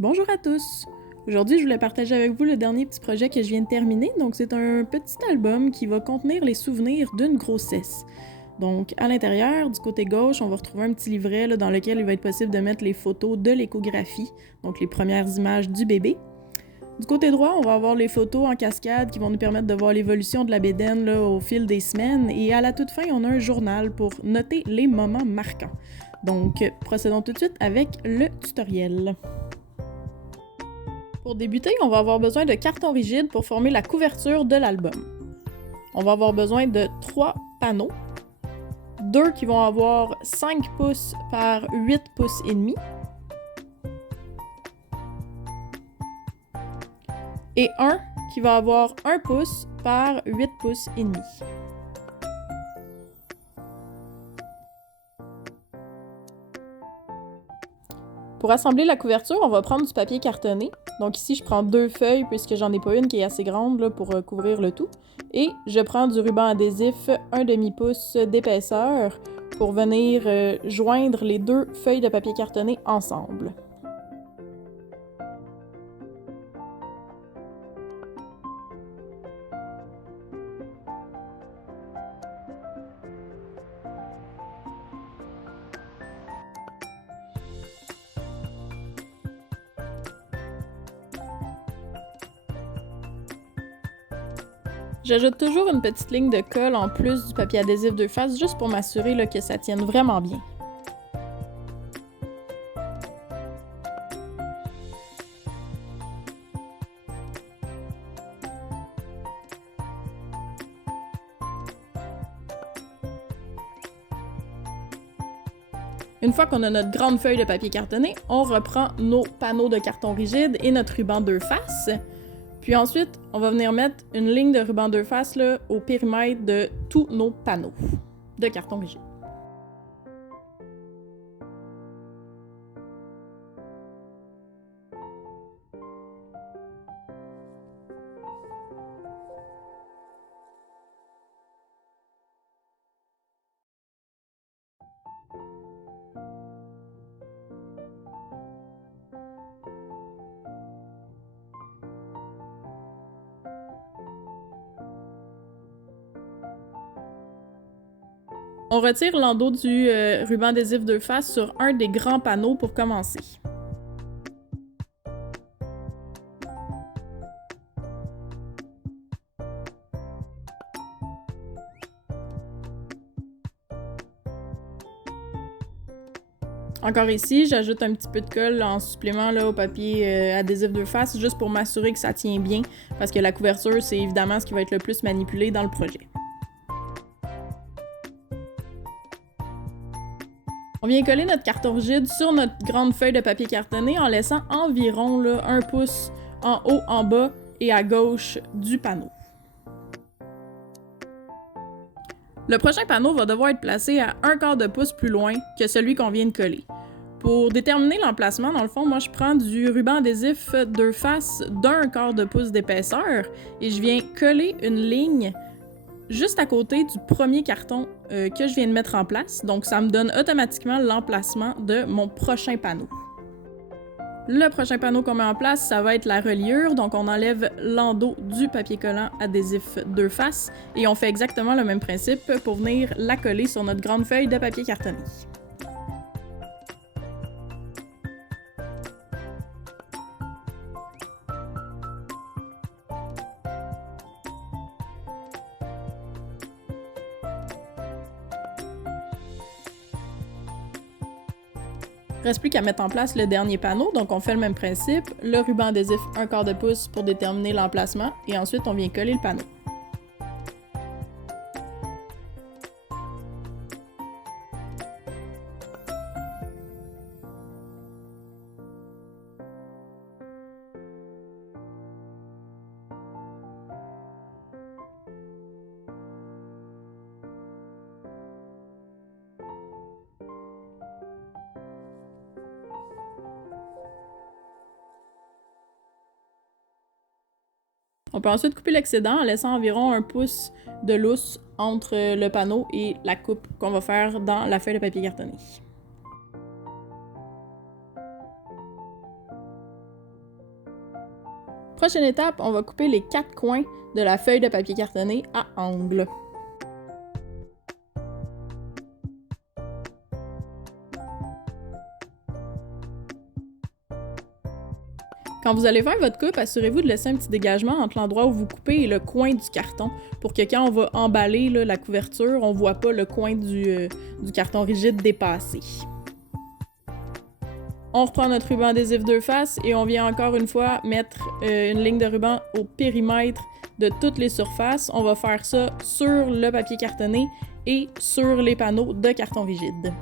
Bonjour à tous! Aujourd'hui, je voulais partager avec vous le dernier petit projet que je viens de terminer. Donc, c'est un petit album qui va contenir les souvenirs d'une grossesse. Donc, à l'intérieur, du côté gauche, on va retrouver un petit livret là, dans lequel il va être possible de mettre les photos de l'échographie, donc les premières images du bébé. Du côté droit, on va avoir les photos en cascade qui vont nous permettre de voir l'évolution de la bédaine là, au fil des semaines. Et à la toute fin, on a un journal pour noter les moments marquants. Donc, procédons tout de suite avec le tutoriel. Pour débuter, on va avoir besoin de carton rigide pour former la couverture de l'album. On va avoir besoin de 3 panneaux, 2 qui vont avoir 5 pouces par 8 pouces et demi, et un qui va avoir 1 pouce par 8 pouces et demi. Pour assembler la couverture, on va prendre du papier cartonné. Donc ici, je prends 2 feuilles puisque j'en ai pas une qui est assez grande là, pour couvrir le tout. Et je prends du ruban adhésif 1 demi-pouce d'épaisseur pour venir joindre les 2 feuilles de papier cartonné ensemble. J'ajoute toujours une petite ligne de colle en plus du papier adhésif 2 faces juste pour m'assurer là, que ça tienne vraiment bien. Une fois qu'on a notre grande feuille de papier cartonné, on reprend nos panneaux de carton rigide et notre ruban 2 faces. Puis ensuite, on va venir mettre une ligne de ruban 2 faces là, au périmètre de tous nos panneaux de carton rigide. On retire l'endos du ruban adhésif 2 faces sur un des grands panneaux pour commencer. Encore ici, j'ajoute un petit peu de colle en supplément là, au papier adhésif 2 faces juste pour m'assurer que ça tient bien parce que la couverture, c'est évidemment ce qui va être le plus manipulé dans le projet. On vient coller notre carton rigide sur notre grande feuille de papier cartonné en laissant environ là, 1 pouce en haut, en bas et à gauche du panneau. Le prochain panneau va devoir être placé à 1/4 de pouce plus loin que celui qu'on vient de coller. Pour déterminer l'emplacement, dans le fond, moi je prends du ruban adhésif 2 faces d'1/4 de pouce d'épaisseur et je viens coller une ligne juste à côté du premier carton que je viens de mettre en place. Donc ça me donne automatiquement l'emplacement de mon prochain panneau. Le prochain panneau qu'on met en place, ça va être la reliure. Donc on enlève l'endos du papier collant adhésif 2 faces et on fait exactement le même principe pour venir la coller sur notre grande feuille de papier cartonné. Reste plus qu'à mettre en place le dernier panneau, donc on fait le même principe, le ruban adhésif 1/4 de pouce pour déterminer l'emplacement et ensuite on vient coller le panneau. On peut ensuite couper l'excédent en laissant environ 1 pouce de lousse entre le panneau et la coupe qu'on va faire dans la feuille de papier cartonné. Prochaine étape, on va couper les 4 coins de la feuille de papier cartonné à angle. Quand vous allez faire votre coupe, assurez-vous de laisser un petit dégagement entre l'endroit où vous coupez et le coin du carton pour que quand on va emballer là, la couverture, on ne voit pas le coin du carton rigide dépasser. On reprend notre ruban adhésif 2 faces et on vient encore une fois mettre une ligne de ruban au périmètre de toutes les surfaces. On va faire ça sur le papier cartonné et sur les panneaux de carton rigide.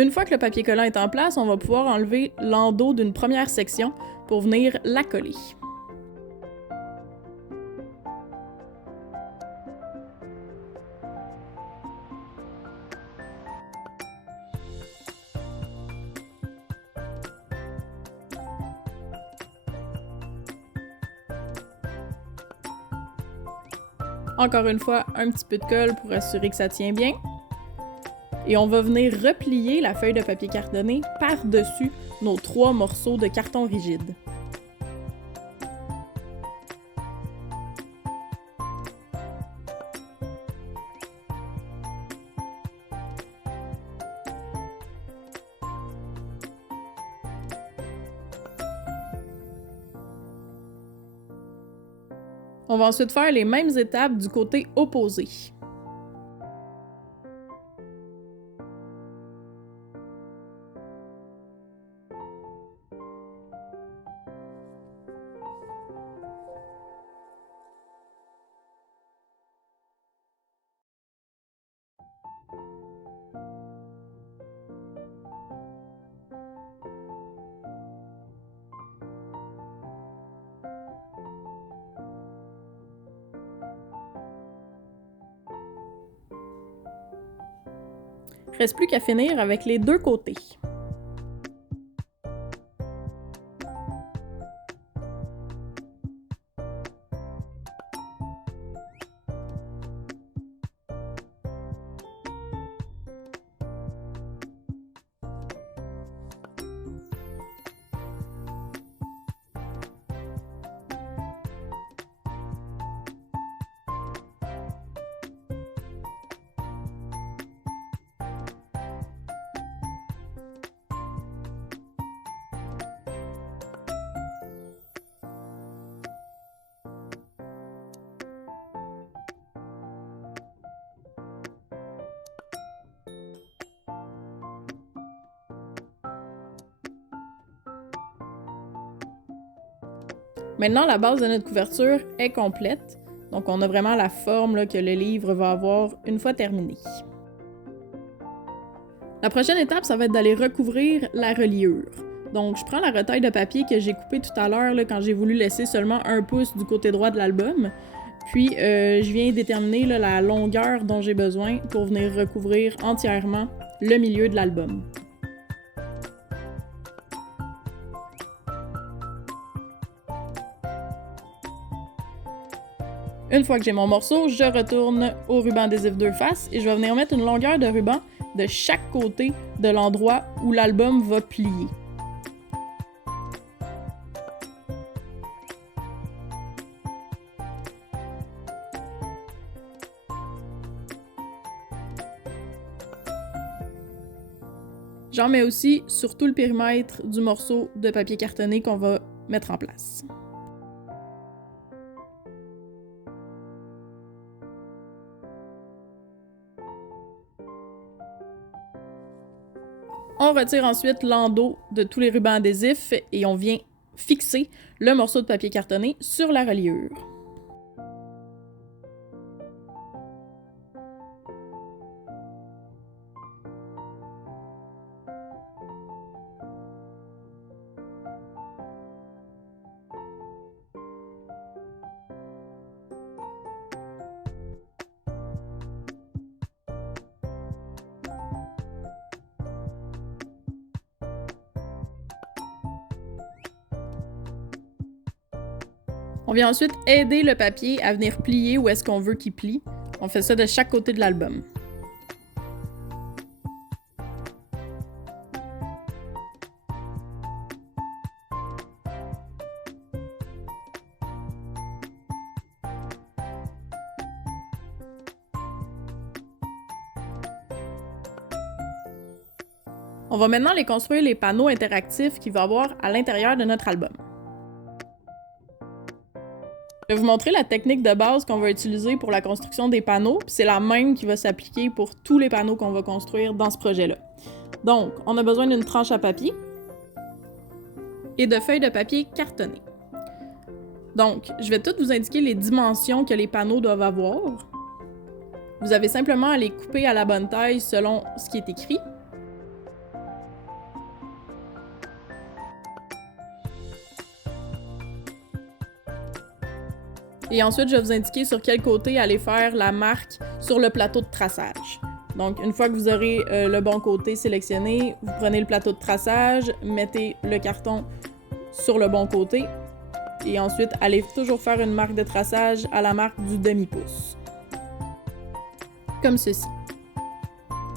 Une fois que le papier collant est en place, on va pouvoir enlever l'endos d'une première section pour venir la coller. Encore une fois, un petit peu de colle pour assurer que ça tient bien. Et on va venir replier la feuille de papier cartonné par-dessus nos 3 morceaux de carton rigide. On va ensuite faire les mêmes étapes du côté opposé. Reste plus qu'à finir avec les 2 côtés. Maintenant, la base de notre couverture est complète, donc on a vraiment la forme là, que le livre va avoir une fois terminé. La prochaine étape, ça va être d'aller recouvrir la reliure. Donc, je prends la retaille de papier que j'ai coupée tout à l'heure quand j'ai voulu laisser seulement 1 pouce du côté droit de l'album. Puis, je viens déterminer là, la longueur dont j'ai besoin pour venir recouvrir entièrement le milieu de l'album. Une fois que j'ai mon morceau, je retourne au ruban adhésif 2 faces et je vais venir mettre une longueur de ruban de chaque côté de l'endroit où l'album va plier. J'en mets aussi sur tout le périmètre du morceau de papier cartonné qu'on va mettre en place. On retire ensuite l'endos de tous les rubans adhésifs et on vient fixer le morceau de papier cartonné sur la reliure. On vient ensuite aider le papier à venir plier où est-ce qu'on veut qu'il plie. On fait ça de chaque côté de l'album. On va maintenant les construire les panneaux interactifs qu'il va y avoir à l'intérieur de notre album. Je vais vous montrer la technique de base qu'on va utiliser pour la construction des panneaux, puis c'est la même qui va s'appliquer pour tous les panneaux qu'on va construire dans ce projet-là. Donc, on a besoin d'une tranche à papier et de feuilles de papier cartonnées. Donc, je vais toutes vous indiquer les dimensions que les panneaux doivent avoir. Vous avez simplement à les couper à la bonne taille selon ce qui est écrit. Et ensuite, je vais vous indiquer sur quel côté aller faire la marque sur le plateau de traçage. Donc, une fois que vous aurez le bon côté sélectionné, vous prenez le plateau de traçage, mettez le carton sur le bon côté et ensuite, allez toujours faire une marque de traçage à la marque du demi-pouce. Comme ceci.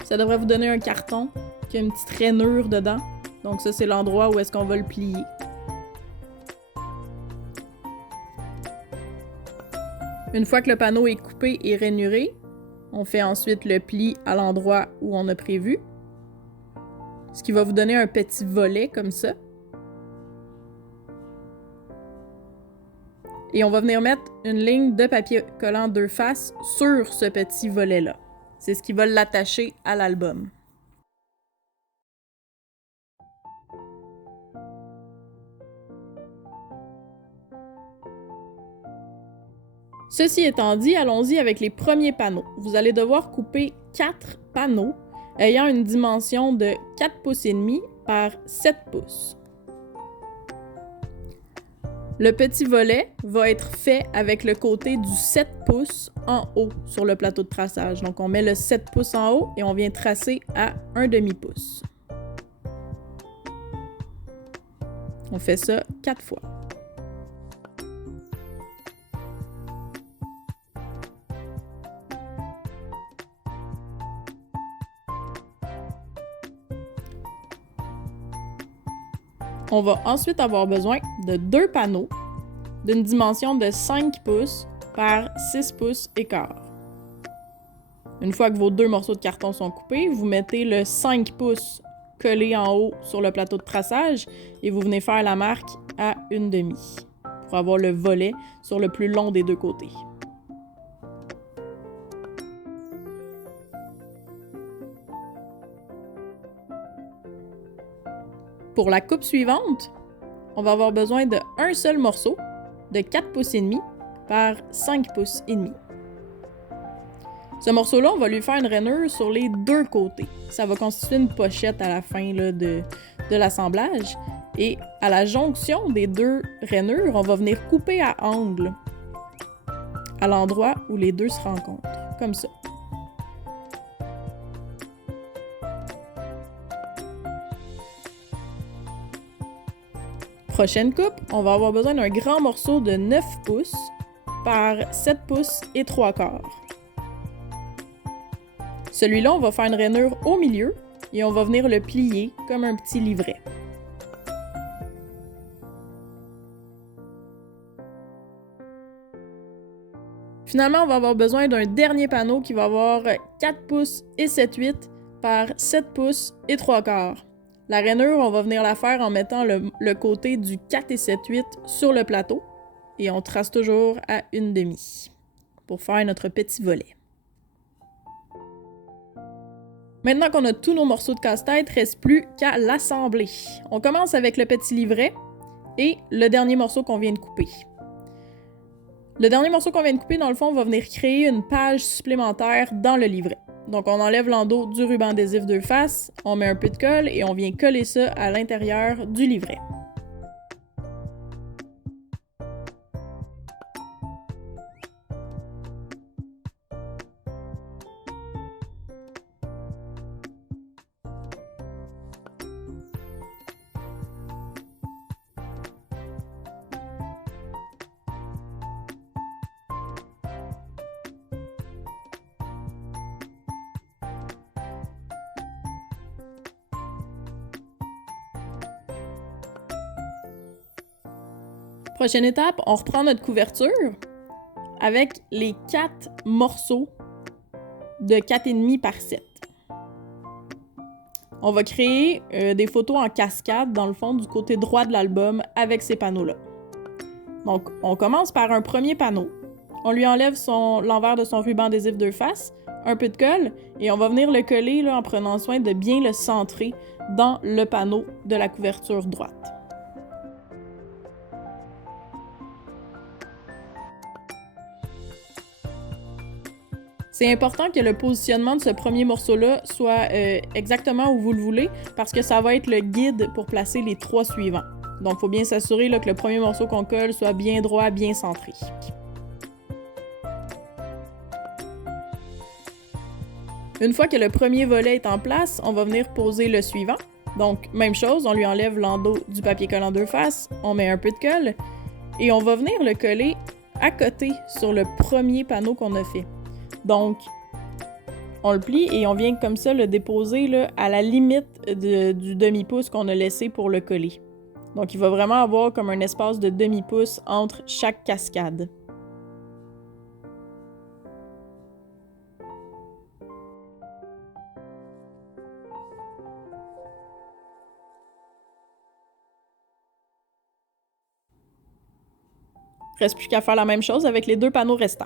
Ça devrait vous donner un carton qui a une petite rainure dedans. Donc ça, c'est l'endroit où est-ce qu'on va le plier. Une fois que le panneau est coupé et rainuré, on fait ensuite le pli à l'endroit où on a prévu, ce qui va vous donner un petit volet comme ça. Et on va venir mettre une ligne de papier collant 2 faces sur ce petit volet-là. C'est ce qui va l'attacher à l'album. Ceci étant dit, allons-y avec les premiers panneaux. Vous allez devoir couper 4 panneaux ayant une dimension de 4 pouces et demi par 7 pouces. Le petit volet va être fait avec le côté du 7 pouces en haut sur le plateau de traçage. Donc on met le 7 pouces en haut et on vient tracer à un demi-pouce. On fait ça 4 fois. On va ensuite avoir besoin de 2 panneaux d'une dimension de 5 pouces par 6 pouces et quart. Une fois que vos 2 morceaux de carton sont coupés, vous mettez le 5 pouces collé en haut sur le plateau de traçage et vous venez faire la marque à 1/2 pour avoir le volet sur le plus long des 2 côtés. Pour la coupe suivante, on va avoir besoin d'un seul morceau de 4 pouces et demi par 5 pouces et demi. Ce morceau-là, on va lui faire une rainure sur les 2 côtés. Ça va constituer une pochette à la fin là, de l'assemblage. Et à la jonction des 2 rainures, on va venir couper à angle à l'endroit où les 2 se rencontrent, comme ça. Prochaine coupe, on va avoir besoin d'un grand morceau de 9 pouces par 7 pouces et 3 quarts. Celui-là, on va faire une rainure au milieu et on va venir le plier comme un petit livret. Finalement, on va avoir besoin d'un dernier panneau qui va avoir 4 pouces et 7/8 par 7 pouces et 3 quarts. La rainure, on va venir la faire en mettant le côté du 4 et 7/8 sur le plateau et on trace toujours à 1/2 pour faire notre petit volet. Maintenant qu'on a tous nos morceaux de casse-tête, il ne reste plus qu'à l'assembler. On commence avec le petit livret et le dernier morceau qu'on vient de couper. Le dernier morceau qu'on vient de couper, dans le fond, va venir créer une page supplémentaire dans le livret. Donc, on enlève l'endos du ruban adhésif 2 faces, on met un peu de colle et on vient coller ça à l'intérieur du livret. Prochaine étape, on reprend notre couverture avec les 4 morceaux de 4,5 par 7. On va créer des photos en cascade dans le fond du côté droit de l'album avec ces panneaux-là. Donc, on commence par un premier panneau. On lui enlève l'envers de son ruban adhésif 2 faces, un peu de colle, et on va venir le coller là, en prenant soin de bien le centrer dans le panneau de la couverture droite. C'est important que le positionnement de ce premier morceau-là soit exactement où vous le voulez parce que ça va être le guide pour placer les 3 suivants. Donc, il faut bien s'assurer que le premier morceau qu'on colle soit bien droit, bien centré. Une fois que le premier volet est en place, on va venir poser le suivant. Donc, même chose, on lui enlève l'endos du papier collant 2 faces, on met un peu de colle et on va venir le coller à côté sur le premier panneau qu'on a fait. Donc, on le plie et on vient comme ça le déposer là, à la limite du demi-pouce qu'on a laissé pour le coller. Donc, il va vraiment avoir comme un espace de demi-pouce entre chaque cascade. Reste plus qu'à faire la même chose avec les 2 panneaux restants.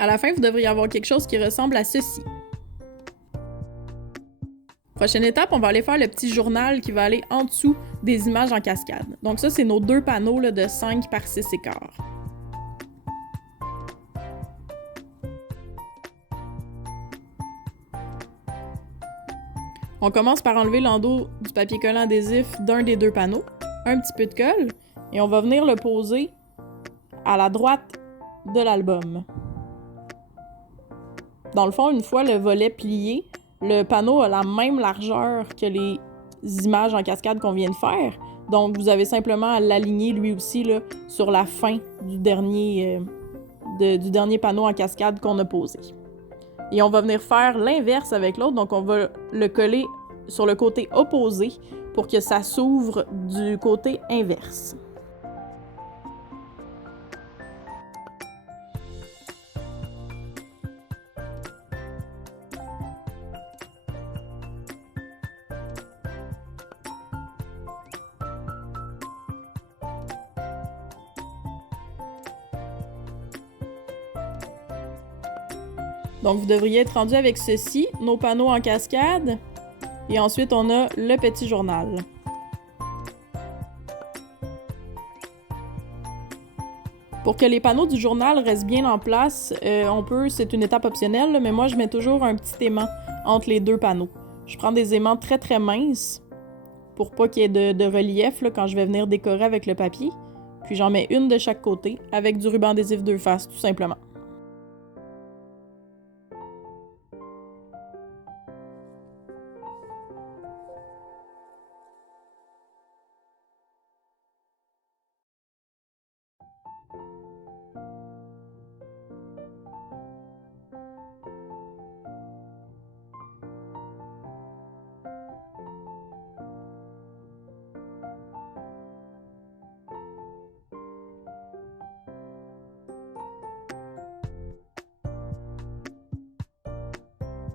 À la fin, vous devriez avoir quelque chose qui ressemble à ceci. Prochaine étape, on va aller faire le petit journal qui va aller en dessous des images en cascade. Donc ça, c'est nos 2 panneaux là, de 5 par 6 écarts. On commence par enlever l'endos du papier collant adhésif d'un des 2 panneaux, un petit peu de colle, et on va venir le poser à la droite de l'album. Dans le fond, une fois le volet plié, le panneau a la même largeur que les images en cascade qu'on vient de faire. Donc, vous avez simplement à l'aligner lui aussi là, sur la fin du dernier panneau en cascade qu'on a posé. Et on va venir faire l'inverse avec l'autre, donc on va le coller sur le côté opposé pour que ça s'ouvre du côté inverse. Donc, vous devriez être rendu avec ceci, nos panneaux en cascade, et ensuite on a le petit journal. Pour que les panneaux du journal restent bien en place, c'est une étape optionnelle, mais moi je mets toujours un petit aimant entre les 2 panneaux. Je prends des aimants très très minces pour pas qu'il y ait de relief là, quand je vais venir décorer avec le papier. Puis j'en mets une de chaque côté avec du ruban adhésif 2 faces, tout simplement.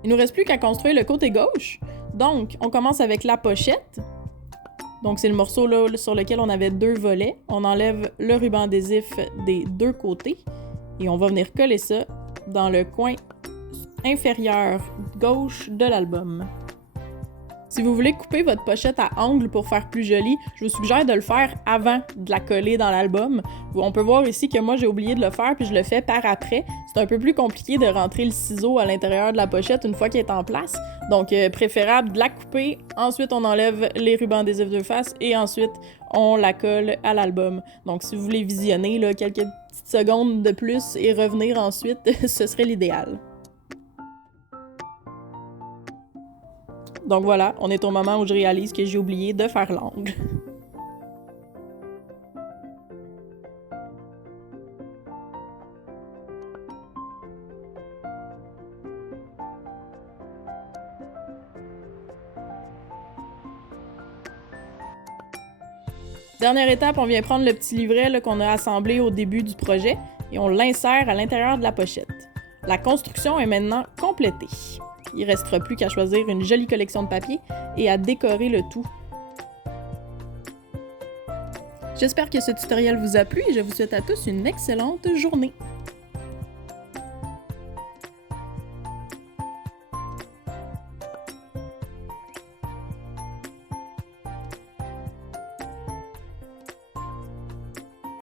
Il nous reste plus qu'à construire le côté gauche. Donc, on commence avec la pochette. Donc, c'est le morceau là, sur lequel on avait 2 volets. On enlève le ruban adhésif des 2 côtés et on va venir coller ça dans le coin inférieur gauche de l'album. Si vous voulez couper votre pochette à angle pour faire plus joli, je vous suggère de le faire avant de la coller dans l'album. On peut voir ici que moi j'ai oublié de le faire puis je le fais par après. C'est un peu plus compliqué de rentrer le ciseau à l'intérieur de la pochette une fois qu'il est en place. Donc préférable de la couper, ensuite on enlève les rubans adhésifs de face et ensuite on la colle à l'album. Donc si vous voulez visionner là, quelques petites secondes de plus et revenir ensuite, ce serait l'idéal. Donc voilà, on est au moment où je réalise que j'ai oublié de faire l'angle. Dernière étape, on vient prendre le petit livret là, qu'on a assemblé au début du projet et on l'insère à l'intérieur de la pochette. La construction est maintenant complétée. Il ne restera plus qu'à choisir une jolie collection de papier et à décorer le tout. J'espère que ce tutoriel vous a plu et je vous souhaite à tous une excellente journée.